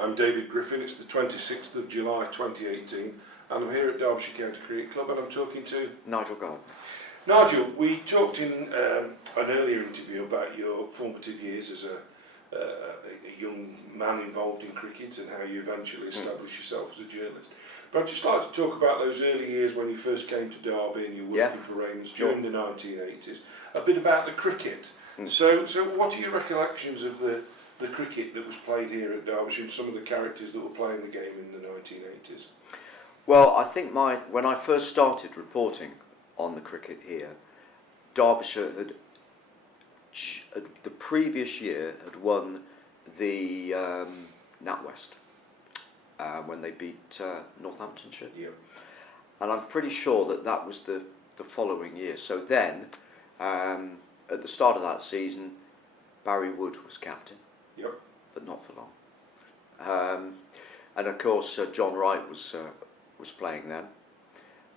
I'm David Griffin. It's the 26th of July 2018 and I'm here at Derbyshire County Cricket Club and I'm talking to Nigel Gardner. Nigel, we talked in an earlier interview about your formative years as a young man involved in cricket and how you eventually established yourself as a journalist. But I'd just like to talk about those early years when you first came to Derby and you were working for Raymond's during the 1980s. A bit about the cricket. So what are your recollections of the cricket that was played here at Derbyshire and some of the characters that were playing the game in the 1980s? Well, I think when I first started reporting on the cricket here, Derbyshire had the previous year had won the NatWest when they beat Northamptonshire. Yeah. And I'm pretty sure that was the following year. So then, at the start of that season, Barry Wood was captain. Yep. But not for long. And of course, John Wright was playing then.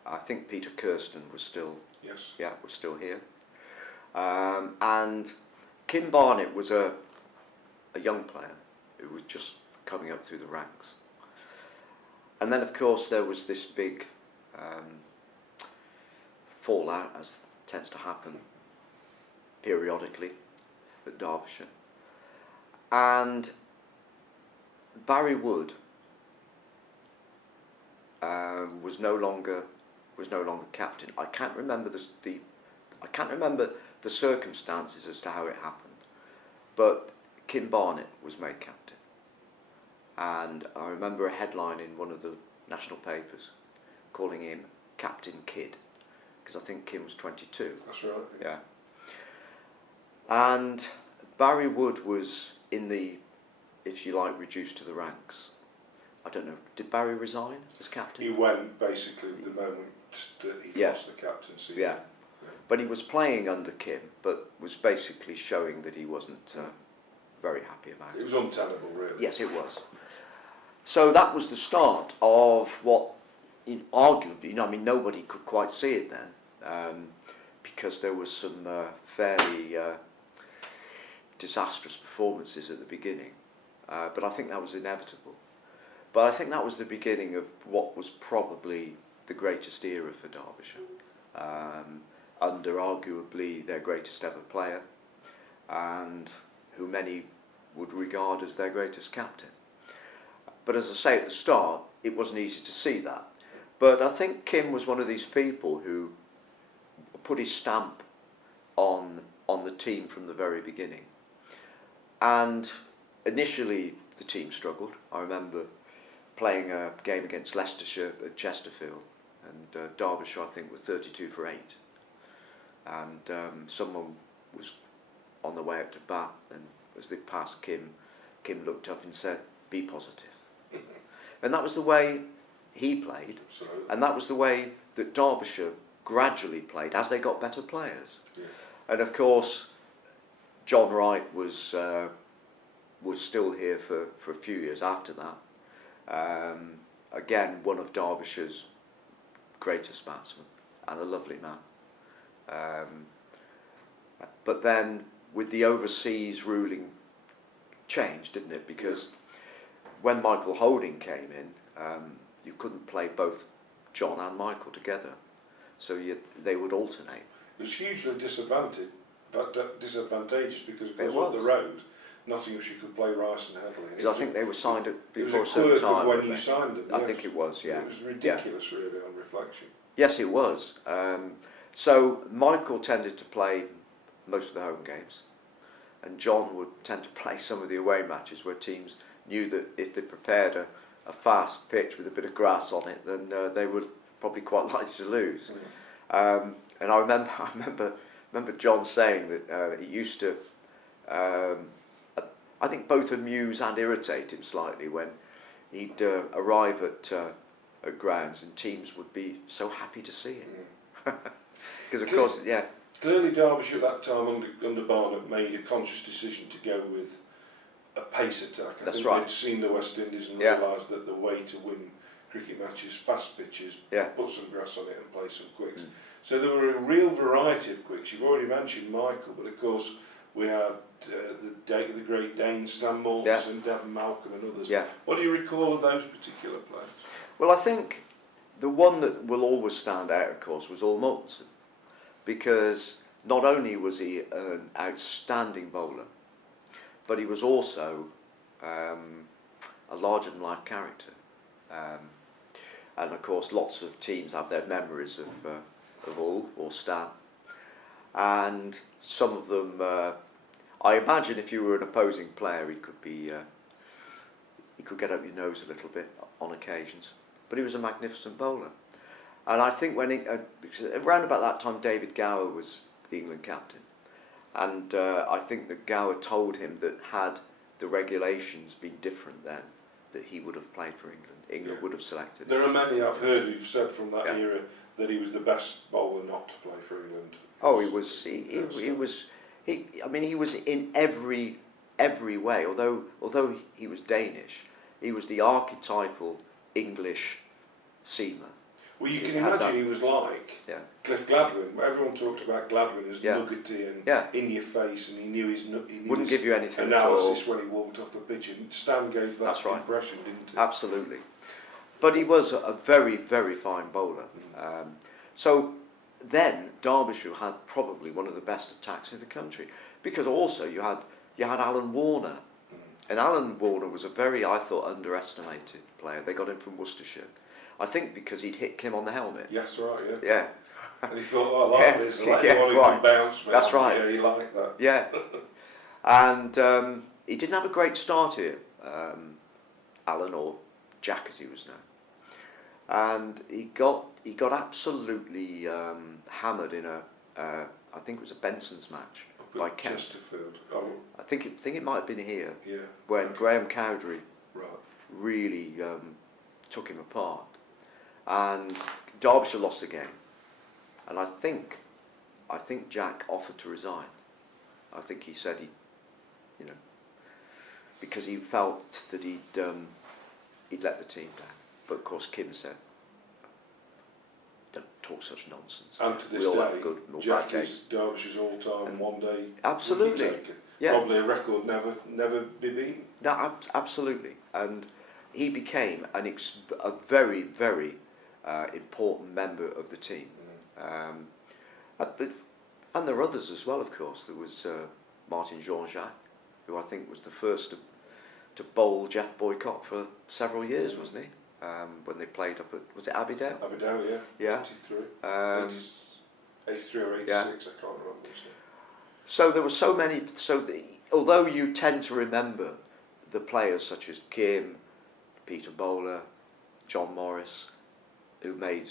I think Peter Kirsten was still was still here. And Kim Barnett was a young player who was just coming up through the ranks. And then, of course, there was this big fallout, as tends to happen periodically at Derbyshire. And Barry Wood was no longer captain. I can't remember the circumstances as to how it happened, but Kim Barnett was made captain. And I remember a headline in one of the national papers calling him Captain Kid, because I think Kim was 22. That's right. Yeah. And Barry Wood was in the, if you like, reduced to the ranks. I don't know, did Barry resign as captain? He went basically the moment that he lost the captaincy. Yeah. But he was playing under Kim, but was basically showing that he wasn't very happy about it. It was untenable, really. Yes, it was. So that was the start of what, arguably, I mean, nobody could quite see it then, because there was some fairly disastrous performances at the beginning. But I think that was inevitable. But I think that was the beginning of what was probably the greatest era for Derbyshire, under arguably their greatest ever player, and who many would regard as their greatest captain. But as I say at the start, it wasn't easy to see that. But I think Kim was one of these people who put his stamp on the team from the very beginning. And initially the team struggled. I remember playing a game against Leicestershire at Chesterfield, and Derbyshire I think were 32 for 8. And someone was on the way up to bat, and as they passed Kim looked up and said, "Be positive." And that was the way he played. Absolutely. And that was the way that Derbyshire gradually played as they got better players. Yeah. And of course, John Wright was still here for a few years after that. Again, one of Derbyshire's greatest batsmen and a lovely man. But then with the overseas ruling changed, didn't it? Because when Michael Holding came in, you couldn't play both John and Michael together, so they would alternate. It was hugely disadvantageous because of course up the road, Nottinghamshire could play Rice and Headley. Because I think they were signed before a certain time. When you signed them, I think it was, yeah. It was ridiculous, really, on reflection. Yes, it was. So Michael tended to play most of the home games, and John would tend to play some of the away matches where teams knew that if they prepared a fast pitch with a bit of grass on it, then they were probably quite likely to lose. And I remember John saying that he used to, I think both amuse and irritate him slightly when he'd arrive at grounds and teams would be so happy to see him. Because of course, yeah. Clearly Derbyshire at that time under Barnett made a conscious decision to go with a pace attack. I think they'd seen the West Indies and realised that the way to win cricket matches, fast pitches, put some grass on it and play some quicks. So there were a real variety of quicks. You've already mentioned Michael, but of course We had the great Dane Stan Mortensen, Devon Malcolm and others. Yeah. What do you recall of those particular players? Well, I think the one that will always stand out, of course, was All Mortensen, because not only was he an outstanding bowler, but he was also a larger-than-life character. And of course, lots of teams have their memories of All or Stan, and some of them. I imagine if you were an opposing player, he could get up your nose a little bit on occasions. But he was a magnificent bowler. And I think around about that time, David Gower was the England captain. And I think that Gower told him that had the regulations been different then, that he would have played for England. England would have selected him. There are many I've heard who've said from that era that he was the best bowler not to play for England. Oh, he was. He was in every way. Although he was Danish, he was the archetypal English seamer. Well, you can imagine he was like Cliff Gladwin. Everyone talked about Gladwin as nuggety and in your face, and he knew his wouldn't give you anything analysis at all when he walked off the pitch. And Stan gave that impression, didn't he? Absolutely. But he was a very, very fine bowler. So then Derbyshire had probably one of the best attacks in the country, because also you had Alan Warner, and Alan Warner was a very, I thought, underestimated player. They got him from Worcestershire, I think, because he'd hit Kim on the helmet. Yes, right, yeah. Yeah. And he thought, oh, I like this. I like the one who can bounce. That's right. Yeah, he liked that. Yeah. And he didn't have a great start here, Alan, or Jack as he was known. And he got absolutely hammered in I think it was a Benson's match by Kent. Chesterfield. Oh. I think it might have been here, yeah. when Graham Cowdery right. really took him apart, and Derbyshire lost the game. And I think Jack offered to resign. I think he said because he felt that he'd let the team down. But of course, Kim said, "Don't talk such nonsense." And to this we all day, have good and Jack bad is Derbyshire's all-time one-day absolutely. taker. Yeah. Probably a record never be beaten. No, absolutely. And he became a very, very important member of the team. And there are others as well, of course. There was Martin Jean-Jacques, who I think was the first to bowl Jeff Boycott for several years, wasn't he? When they played up at, was it Abbeydale? Abbeydale, yeah. Yeah. 83 or 86, yeah. I can't remember. So there were so many. Although you tend to remember the players such as Kim, Peter Bowler, John Morris, who made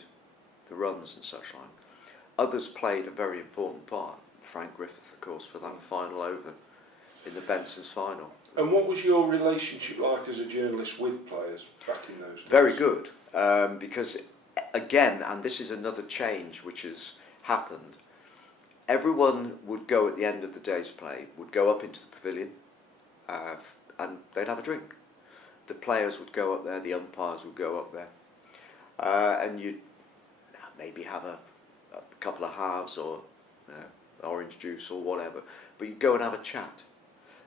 the runs and such like, others played a very important part. Frank Griffith, of course, for that final over in the Benson's final. And what was your relationship like as a journalist with players back in those days? Very good, because again, and this is another change which has happened, everyone would go at the end of the day's play, would go up into the pavilion, and they'd have a drink. The players would go up there, the umpires would go up there, and you'd maybe have a couple of halves or orange juice or whatever, but you'd go and have a chat,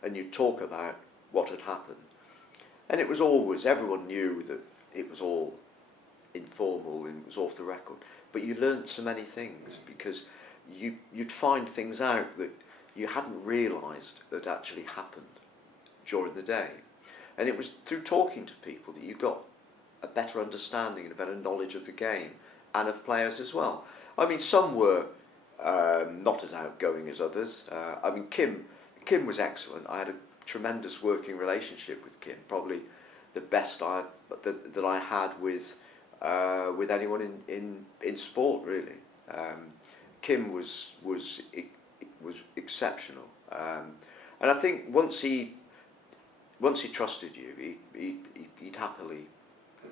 and you'd talk about what had happened. And it was always, everyone knew that it was all informal and it was off the record, but you learnt so many things, because you'd find things out that you hadn't realised that actually happened during the day. And it was through talking to people that you got a better understanding and a better knowledge of the game and of players as well. I mean, some were not as outgoing as others. I mean, Kim was excellent. I had a tremendous working relationship with Kim, probably the best that I had with anyone in sport, really. Kim was exceptional, and I think once he trusted you, he'd happily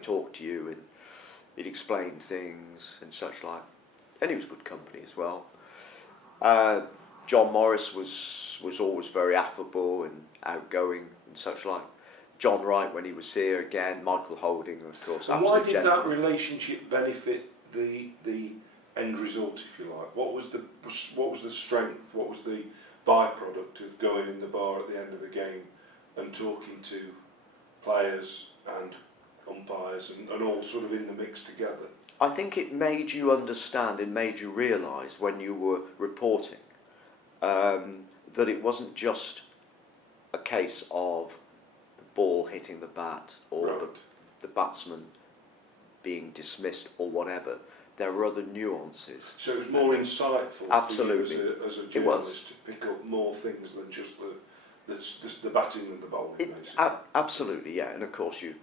talk to you, and he'd explain things and such like. And he was good company as well. John Morris was always very affable and outgoing and such like. John Wright, when he was here again, Michael Holding, of course. And why did that relationship benefit the end result, if you like? What was the strength? What was the byproduct of going in the bar at the end of the game and talking to players and umpires and all sort of in the mix together? I think it made you understand and made you realise when you were reporting that it wasn't just a case of the ball hitting the bat or Right. the batsman being dismissed or whatever. There were other nuances. So it was more insightful Absolutely. for you as a It was. journalist to pick up more things than just the batting and the bowling, basically. Absolutely, yeah. And of course you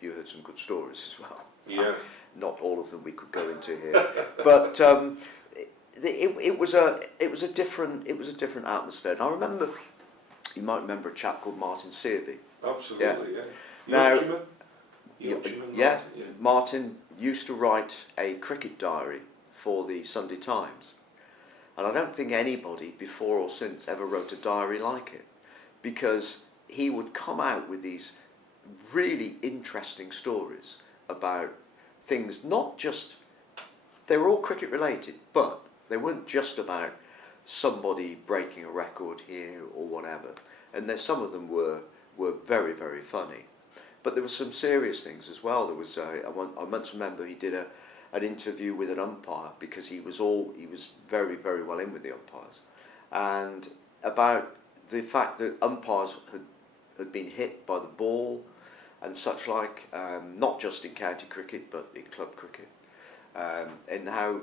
heard some good stories as well. Yeah. Not all of them we could go into here, but it was a different atmosphere. And I remember, you might remember a chap called Martin Searby. Absolutely, yeah. Now, Yorkshireman, yeah, Martin, yeah. Martin used to write a cricket diary for the Sunday Times, and I don't think anybody before or since ever wrote a diary like it, because he would come out with these really interesting stories about things, not just, they were all cricket related, but they weren't just about somebody breaking a record here or whatever. And there, some of them were very, very funny. But there were some serious things as well. There was, I once remember he did an interview with an umpire, because he was very, very well in with the umpires, and about the fact that umpires had been hit by the ball and such like, not just in county cricket but in club cricket, and how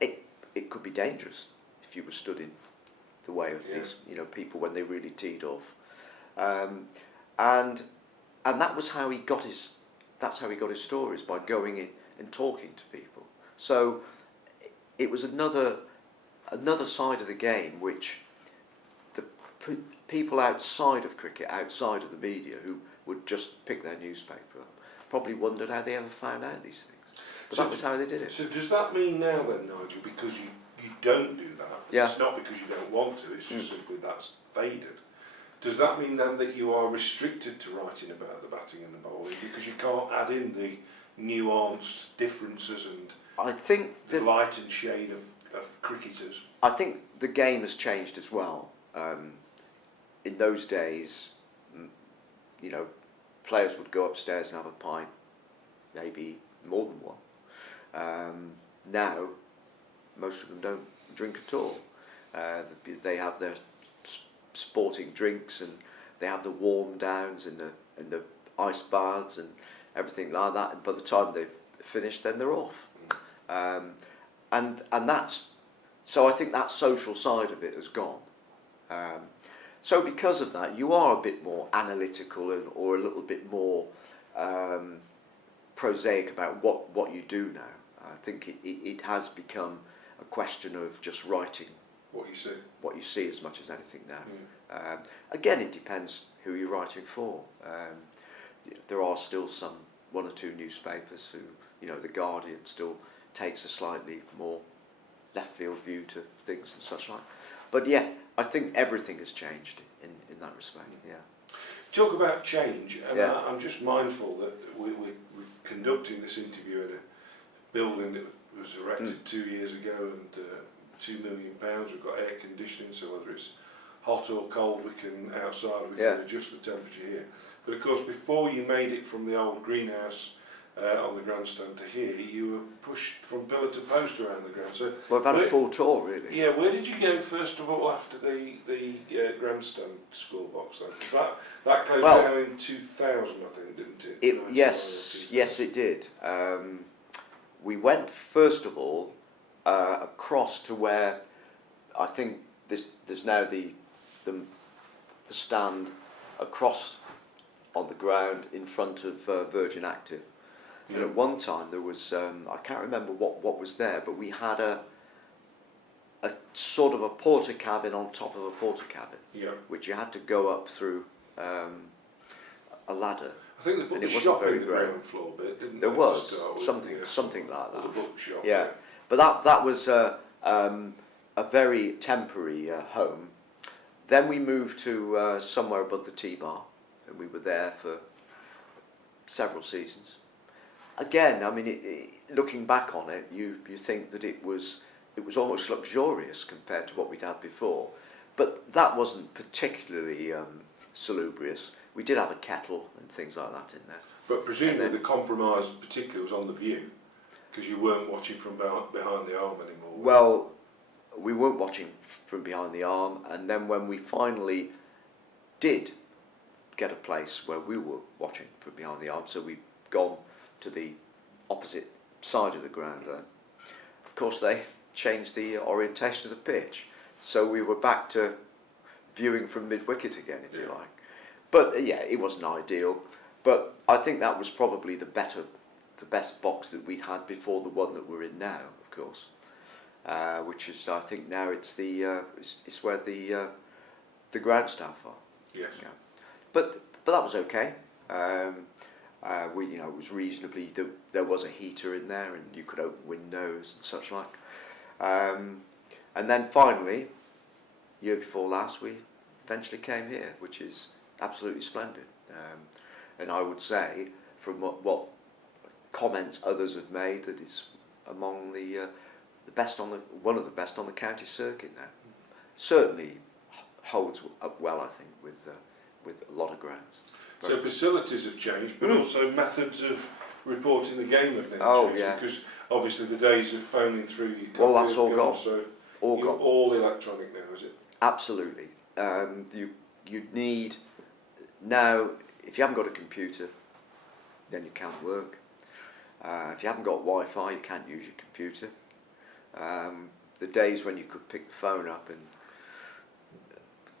it could be dangerous if you were stood in the way of these people when they really teed off, and that was how he got his stories, by going in and talking to people. So it was another side of the game which the people outside of cricket, outside of the media, who would just pick their newspaper up, probably wondered how they ever found out these things. But that was how they did it. So does that mean now then, Nigel, because you don't do that, Yeah. it's not because you don't want to, it's just simply that's faded, does that mean then that you are restricted to writing about the batting and the bowling because you can't add in the nuanced differences and I think the light and shade of cricketers? I think the game has changed as well. In those days, players would go upstairs and have a pint, maybe more than one. Now, most of them don't drink at all. They have their sporting drinks, and they have the warm downs and the ice baths and everything like that. And by the time they've finished, then they're off. And that's, so I think that social side of it has gone. So because of that, you are a bit more analytical or a little bit more prosaic about what you do now. I think it has become a question of just writing what you see as much as anything now. Again, it depends who you're writing for. There are still one or two newspapers who, the Guardian still takes a slightly more left field view to things and such like. But yeah, I think everything has changed in that respect. Yeah. Talk about change, and Yeah. I'm just mindful that we're conducting this interview in a building that was erected 2 years ago, and £2 million. We've got air conditioning, so whether it's hot or cold, we can adjust the temperature here. But of course, before you made it from the old greenhouse on the grandstand to here, you were pushed from pillar to post around the ground. So Well, I've had a full tour, really. yeah, where did you go first of all after the grandstand score box then? 'Cause that closed down in 2000, I think, didn't it? Yes, it did. We went first of all across to where I think there's now the stand across on the ground in front of Virgin Active. Yeah. And at one time there was, I can't remember what was there, but we had a sort of a porter cabin on top of a porter cabin, which you had to go up through a ladder. I think they put the shop in the ground floor bit, didn't they? There was something like that. Or the bookshop. Yeah, but that was a very temporary home. Then we moved to somewhere above the T-bar, and we were there for several seasons. Again, I mean, looking back on it, you think that it was almost luxurious compared to what we'd had before. but that wasn't particularly salubrious. We did have a kettle and things like that in there. But presumably the compromise particularly was on the view, because you weren't watching from behind the arm anymore. Well, we weren't watching from behind the arm, and then when we finally did get a place where we were watching from behind the arm, so we've gone to the opposite side of the ground there, of course they changed the orientation of the pitch, so we were back to viewing from mid-wicket again, if you like. But yeah, it wasn't ideal, but I think that was probably the best box that we'd had before the one that we're in now, of course, which is, I think now it's where the ground staff are. Yes. Yeah. But that was okay. It was reasonably. There was a heater in there, and you could open windows and such like. And then finally, year before last, we eventually came here, which is absolutely splendid. And I would say, from what comments others have made, that it's among the best one of the best on the county circuit now. Certainly holds up well, I think, with a lot of grounds. So facilities have changed, but also methods of reporting the game have now changed. Yeah. Because obviously the days of phoning through your Well, that's all gone. So All gone. All electronic now, is it? Absolutely. You need now. If you haven't got a computer, then you can't work. If you haven't got Wi-Fi, you can't use your computer. The days when you could pick the phone up and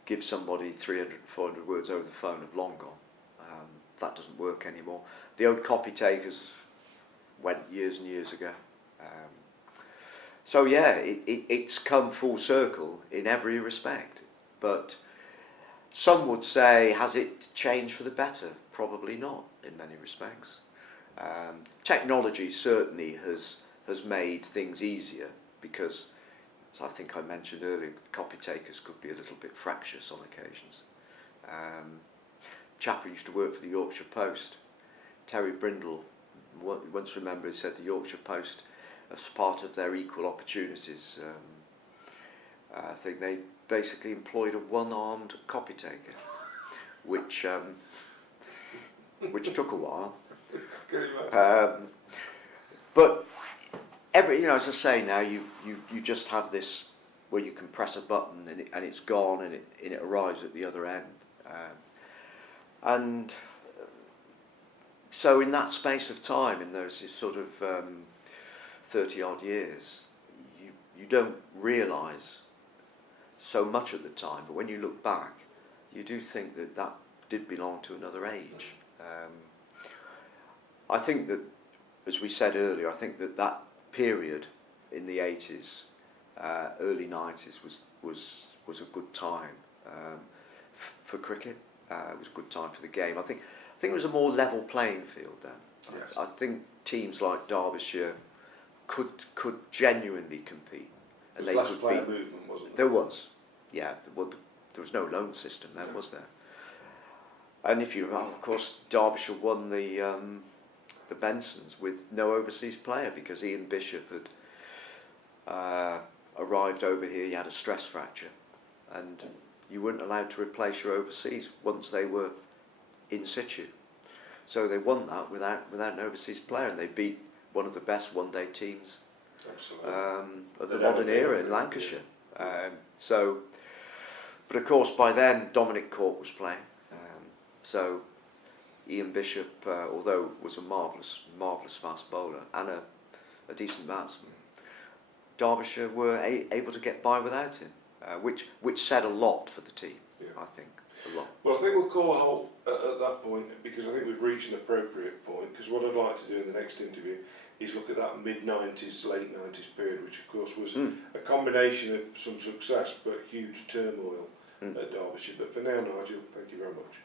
give somebody 300, 400 words over the phone have long gone. That doesn't work anymore. The old copy takers went years and years ago. So yeah, it's come full circle in every respect. But some would say, has it changed for the better? Probably not in many respects. Technology certainly has made things easier because, as I think I mentioned earlier, copy takers could be a little bit fractious on occasions. Chap who used to work for the Yorkshire Post, Terry Brindle, once remember, he said the Yorkshire Post, as part of their equal opportunities thing, they basically employed a one-armed copy taker, which took a while. But as I say now, you just have this where you can press a button and it's gone and it arrives at the other end. And so in that space of time, in those sort of 30 odd years, you don't realise so much at the time, but when you look back, you do think that did belong to another age. I think that, as we said earlier, I think that period in the 80s, early 90s was a good time for cricket. It was a good time for the game. I think it was a more level playing field then. Yes. I think teams like Derbyshire could genuinely compete, and there they was could player beat. movement, wasn't There was, yeah. Well, there was no loan system then, was there? And if you remember, of course, Derbyshire won the Bensons with no overseas player because Ian Bishop had arrived over here. He had a stress fracture, and you weren't allowed to replace your overseas once they were in situ. So they won that without an overseas player, and they beat one of the best one-day teams of the modern era in Lancashire. But of course by then Dominic Cork was playing. So Ian Bishop, although was a marvellous fast bowler and a decent batsman, Derbyshire were able to get by without him, which said a lot for the team. Yeah. I think a lot. Well, I think we'll call a halt at that point because I think we've reached an appropriate point. Because what I'd like to do in the next interview is look at that mid-90s, late 90s period, which of course was a combination of some success but huge turmoil at Derbyshire. But for now, Nigel, thank you very much.